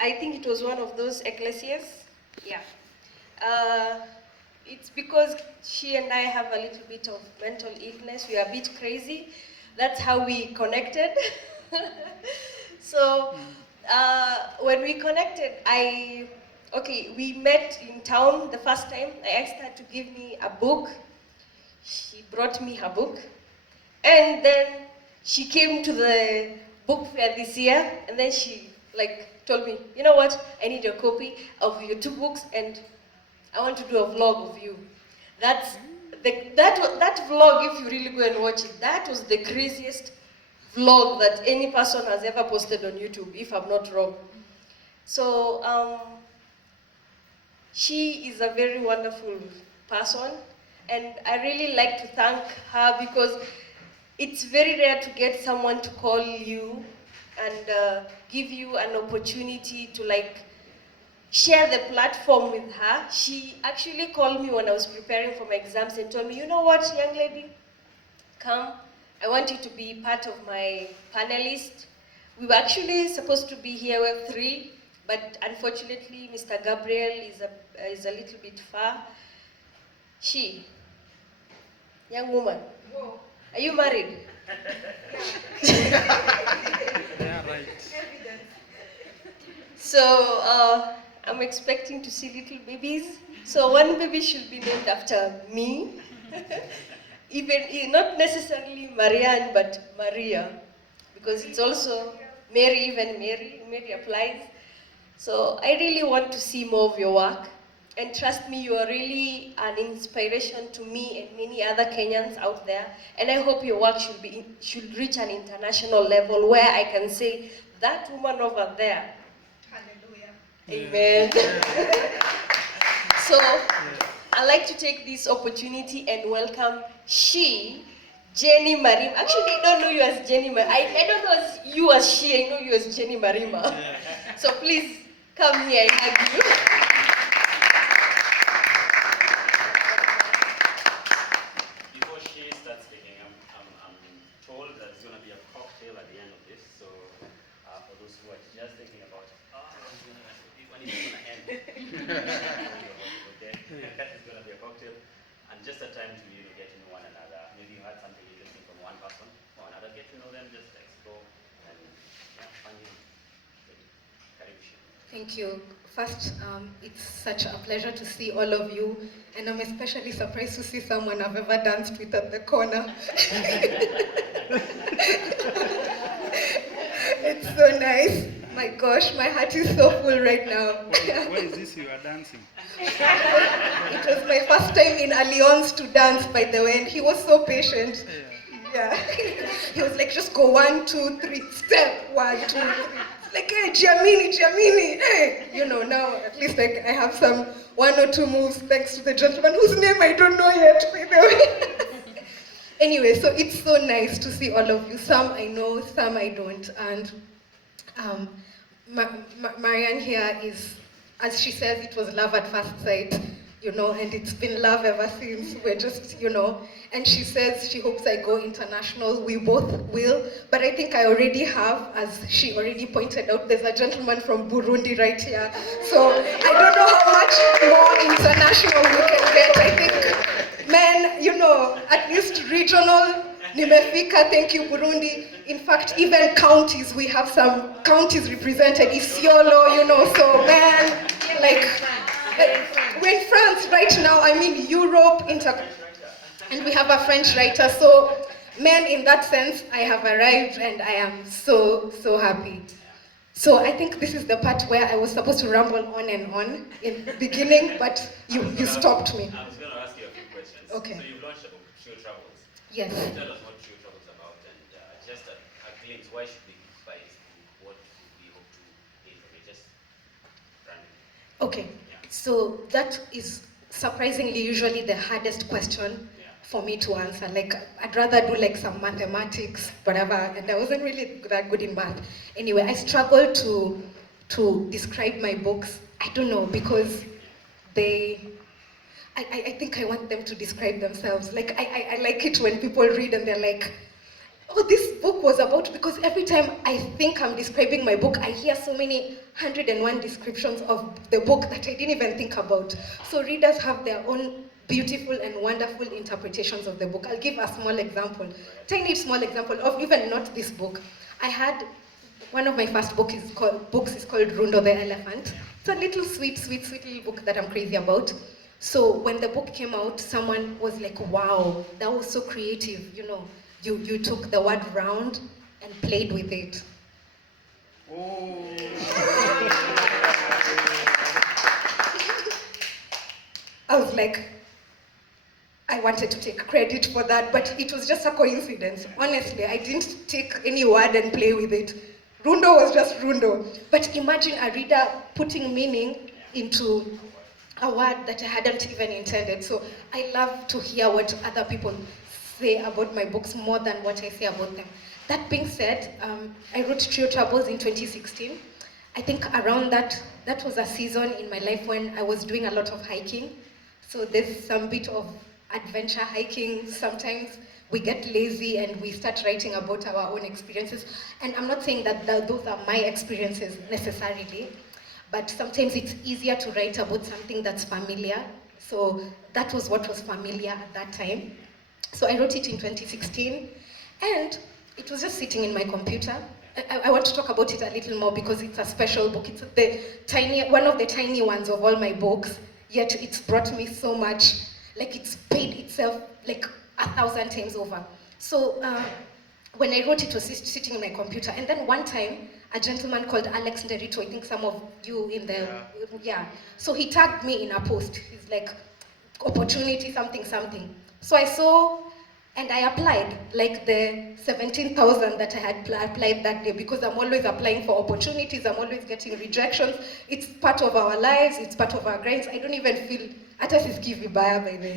I think it was one of those ecclesias. Yeah. It's because she and I have a little bit of mental illness. We are a bit crazy. That's how we connected. So when we connected, we met in town the first time. I asked her to give me a book. She brought me her book. And then she came to the book fair this year, and then she told me, you know what, I need a copy of your 2 books, and I want to do a vlog of you. That vlog, if you really go and watch it, that was the craziest vlog that any person has ever posted on YouTube, if I'm not wrong. So she is a very wonderful person, and I really like to thank her because it's very rare to get someone to call you and give you an opportunity to share the platform with her. She actually called me when I was preparing for my exams and told me, you know what, young lady, come, I want you to be part of my panelist. We were actually supposed to be here with 3, but unfortunately, Mr. Gabriel is a little bit far. She, young woman, whoa. Are you married? Yeah, right. So I'm expecting to see little babies. So one baby should be named after me. Even not necessarily Marianne, but Maria, because it's also Mary. Even Mary applies. So I really want to see more of your work. And trust me, you are really an inspiration to me and many other Kenyans out there. And I hope your work should reach an international level where I can say, that woman over there. Hallelujah. Amen. So I'd like to take this opportunity and welcome Jeanie, Marima. Actually, I don't know you as Jeanie Marima. I don't know you as she, I know you as Jeanie Marima. So please come here, I hug you. It's going to be a cocktail and just a time to get to know one another. Maybe you had something interesting from one person or another, get to know them, just explore and find you. Thank you. First, it's such a pleasure to see all of you, and I'm especially surprised to see someone I've ever danced with at the corner. It's so nice. My gosh, my heart is so full right now. Where is this you are dancing? It was my first time in Alliance to dance, by the way, and he was so patient. Yeah. He was like, just go 1, 2, 3, step 1, 2, 3. Like, hey, Jeanie, hey. Now at least I have some 1 or 2 moves thanks to the gentleman whose name I don't know yet, by the way. Anyway, so it's so nice to see all of you. Some I know, some I don't. And Marianne here is, as she says, it was love at first sight, and it's been love ever since. We're just, and she says she hopes I go international. We both will, but I think I already have, as she already pointed out. There's a gentleman from Burundi right here, so I don't know how much more international we can get. I think, men, at least regional. Nimefika, thank you, Burundi. In fact, even counties, we have some counties represented. Isiolo, so man, we're in France right now. I mean, Europe, and we have a French writer. So, man, in that sense, I have arrived, and I am so, so happy. So I think this is the part where I was supposed to ramble on and on in the beginning, but you stopped me. I was going to ask you a few questions. Okay. So you've launched a book, True Travels. Yes. Tell us what True Travels is about, and just a glimpse, why should we buy it? What we hope to gain from it? Just randomly. Okay. Yeah. So that is surprisingly usually the hardest question for me to answer. I'd rather do some mathematics, whatever, and I wasn't really that good in math. Anyway, I struggle to describe my books. I don't know, because I think I want them to describe themselves. I like it when people read and they're like, oh, this book was about, because every time I think I'm describing my book, I hear so many 101 descriptions of the book that I didn't even think about. So readers have their own beautiful and wonderful interpretations of the book. I'll give a small example, tiny small example of even not this book. I had one of my first books is called Rundo the Elephant. It's a little sweet little book that I'm crazy about. So when the book came out, someone was like, wow, that was so creative, you know. You took the word round and played with it. Oh. I was like, I wanted to take credit for that, but it was just a coincidence. Honestly, I didn't take any word and play with it. Rundo was just Rundo. But imagine a reader putting meaning into a word that I hadn't even intended. So I love to hear what other people say about my books more than what I say about them. That being said, I wrote Trio Troubles in 2016. I think around that was a season in my life when I was doing a lot of hiking. So there's some bit of adventure hiking. Sometimes we get lazy and we start writing about our own experiences. And I'm not saying that those are my experiences necessarily, but sometimes it's easier to write about something that's familiar. So that was what was familiar at that time. So I wrote it in 2016, and it was just sitting in my computer. I want to talk about it a little more because it's a special book. It's one of the tiny ones of all my books, yet it's brought me so much, like it's paid itself like 1,000 times over. So when I wrote it was sitting in my computer, and then one time, a gentleman called Alex Nderito, I think some of you in the, yeah. So he tagged me in a post. He's like, opportunity, something. So I saw, and I applied, like the 17,000 that I had applied that day, because I'm always applying for opportunities, I'm always getting rejections. It's part of our lives, it's part of our grinds. I don't even feel, hata sisikii vibaya by the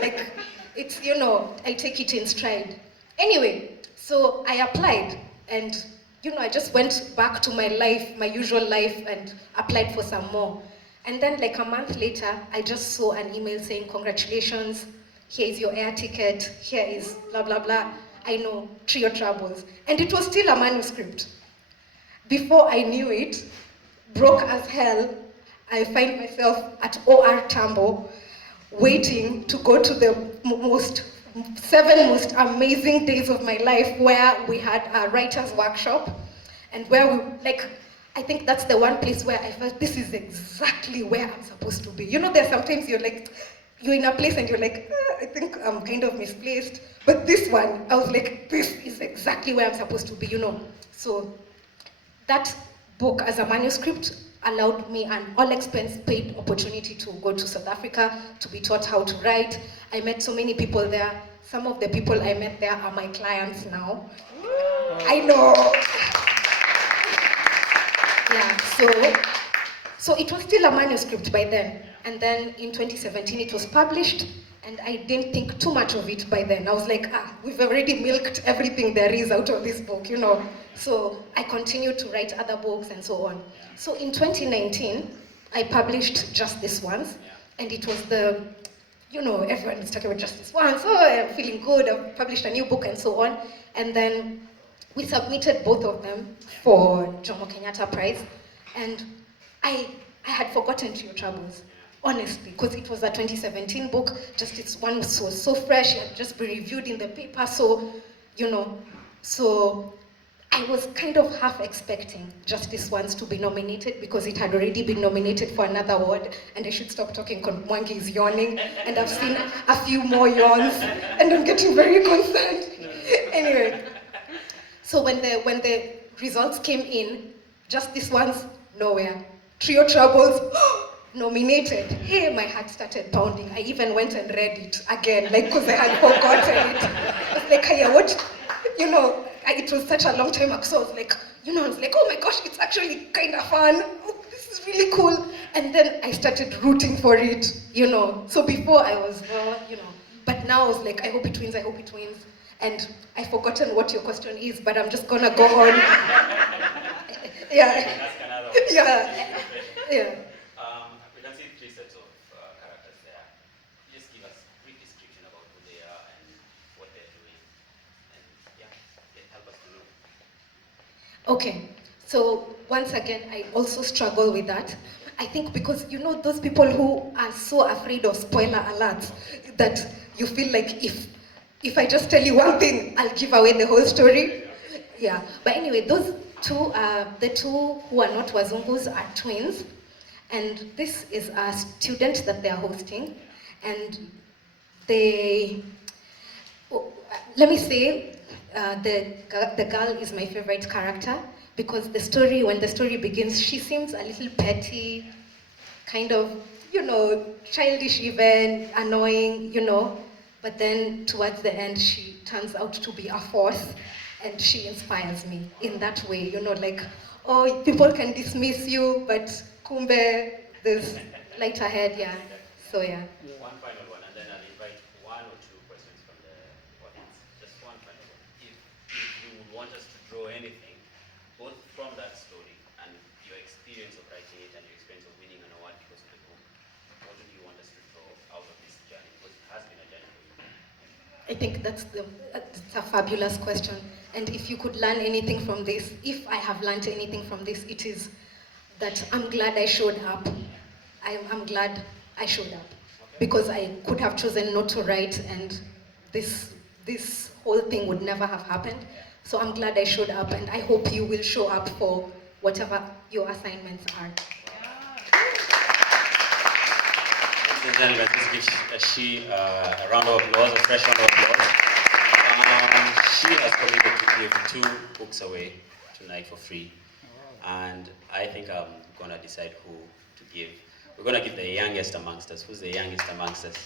like, it's, you know, I take it in stride. Anyway, so I applied, and, you know, I just went back to my life, my usual life, and applied for some more. And then like a month later, I just saw an email saying, congratulations, here is your air ticket, here is blah, blah, blah. I know, Trio Troubles. And it was still a manuscript. Before I knew it, broke as hell, I find myself at OR Tambo, waiting to go to the 7 most amazing days of my life, where we had a writer's workshop, and where we, like, I think that's the one place where I felt this is exactly where I'm supposed to be. You know, there's sometimes you're in a place and you're like, I think I'm kind of misplaced. But this one, I was like, this is exactly where I'm supposed to be, you know. So that book as a manuscript allowed me an all-expense paid opportunity to go to South Africa, to be taught how to write. I met so many people there. Some of the people I met there are my clients now. I know. Yeah, so it was still a manuscript by then. And then in 2017 it was published, and I didn't think too much of it by then. I was like, we've already milked everything there is out of this book, you know. So I continued to write other books and so on. So in 2019, I published Just This Once, and it was you know, everyone is talking about Just This Once. Oh, I'm feeling good, I've published a new book and so on. And then we submitted both of them for Jomo Kenyatta Prize, and I had forgotten Trio Troubles, honestly, because it was a 2017 book. Just its one was so fresh, it had just been reviewed in the paper, so, you know, so I was kind of half expecting Just This Once to be nominated, because it had already been nominated for another award, and I should stop talking because Mwangi is yawning, and I've seen a few more yawns, and I'm getting very concerned. Anyway. So when the results came in, Just This Once, nowhere. Trio Troubles, nominated. Hey, my heart started pounding. I even went and read it again, like, because I had forgotten it. I was like, hey, what? You know, it was such a long time ago, so I was like, you know, I was like, oh my gosh, it's actually kind of fun. Oh, this is really cool. And then I started rooting for it, you know. So before I was, you know, but now I was like, I hope it wins, I hope it wins. And I've forgotten what your question is, but I'm just gonna go on. Yeah. Yeah. Yeah. We can see 3 sets of characters there. Just give us a brief description about who they are and what they're doing. And yeah, help us to know. Okay, so once again, I also struggle with that. I think because you know those people who are so afraid of spoiler alerts that you feel like if I just tell you one thing, I'll give away the whole story. Yeah, but anyway, those two, the two who are not Wazungus are twins, and this is a student that they are hosting, and they oh, let me say, the girl is my favorite character because when the story begins, she seems a little petty, kind of, childish even, annoying, But then towards the end, she turns out to be a force and she inspires me in that way, like, oh, people can dismiss you, but kumbe, there's light ahead, yeah. So, yeah. One final one, and then I'll invite one or two questions from the audience. Just one final one. If you would want us to draw anything, both from that story and your experience of writing it and your experience of winning an award because of the book, what would you want us to draw out of this journey? Because it has been a journey for you. I think that's a fabulous question. And if you could learn anything from this, if I have learned anything from this, it is that I'm glad I showed up. I'm glad I showed up. Because I could have chosen not to write and this whole thing would never have happened. So I'm glad I showed up and I hope you will show up for whatever your assignments are. Ladies and gentlemen, let's give she a round of applause, a fresh round of applause. She has committed to give 2 books away tonight for free. And I think I'm going to decide who to give. We're going to give the youngest amongst us. Who's the youngest amongst us?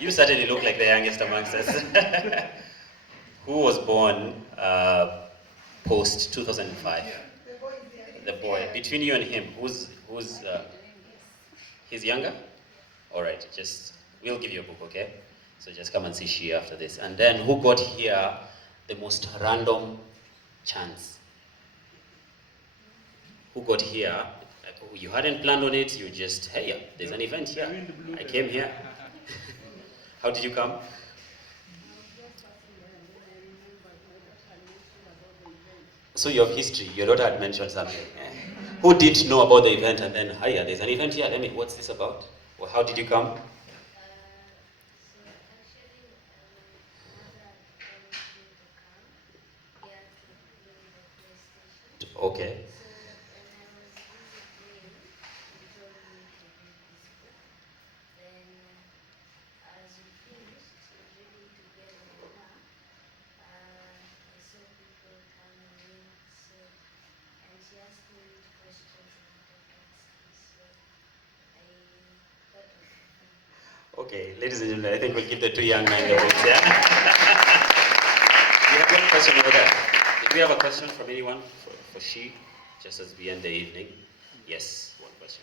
You certainly look like the youngest amongst us. Who was born post 2005? The boy. Between you and him, who's he's younger? All right, we'll give you a book, okay? So just come and see she after this. And then who got here the most random chance? Who got here? You hadn't planned on it, you just, hey, there's an event here. I came here. How did you come? So you have history, your daughter had mentioned something. Who didn't know about the event and then, hiya, there's an event here, what's this about? Well, how did you come? Okay. Okay, ladies and gentlemen, I think we'll give the 2 young men the books, yeah? Do you have one question over there? Did we have a question from anyone for she, just as we end the evening? Yes, one question.